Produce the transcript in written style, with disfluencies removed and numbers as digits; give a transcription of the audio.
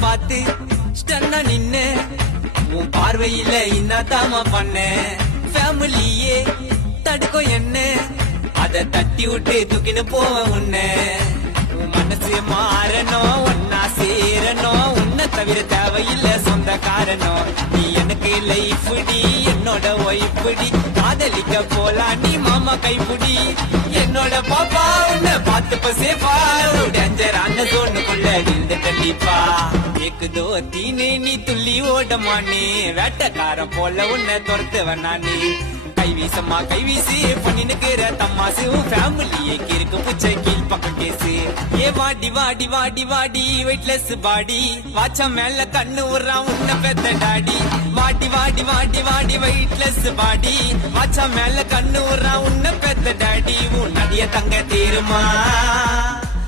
பார்த்து ஸ்டன்னா நின்னு உன் பார்வையில இன்னதாம பண்ண ஃபேமிலியே தடுக்கும் என்ன அத தட்டி விட்டு தூக்கின்னு போவ உன்ன உன் மனசு மாறணும் ஒன்னா சேரணும் உன்னை தவிர தேவையில்ல சொந்த காரணம் நீ எனக்கு லைஃப்டி என்னோட ஒய்ஃப்டி காதலிக்க போலாம் நீ மாமா கைப்புடி என்னோட பாப்பா உன்னை பார்த்து சேஃபா டேஞ்சரான சோனுக்குள்ள இருந்து கண்டிப்பா ஏக்குதோ தீனே நீ துள்ளி ஓடமானே வேட்டக்காரன் போல உன்னை துரத்துவன் நானே கைவீசம்மா கைவீசி பண்ணினுக்கிற தம்மாசு ஃபேமிலியே கிறுக்கு புச்சை கீழ் பக்கம் கேசு ஏ வாடி வாடி வாடி வாடி வெயிட்லெஸ் பாடி வாச்சா மேல கண்ணு உர்றான் உன்ன பெத்த டாடி வாடி வாடி வாடி வாடி வெயிட்லெஸ் பாடி வாச்சா மேல கண்ணு உர்றான் உன்ன பெத்த டாடி உன் நடிய தங்க தீருமா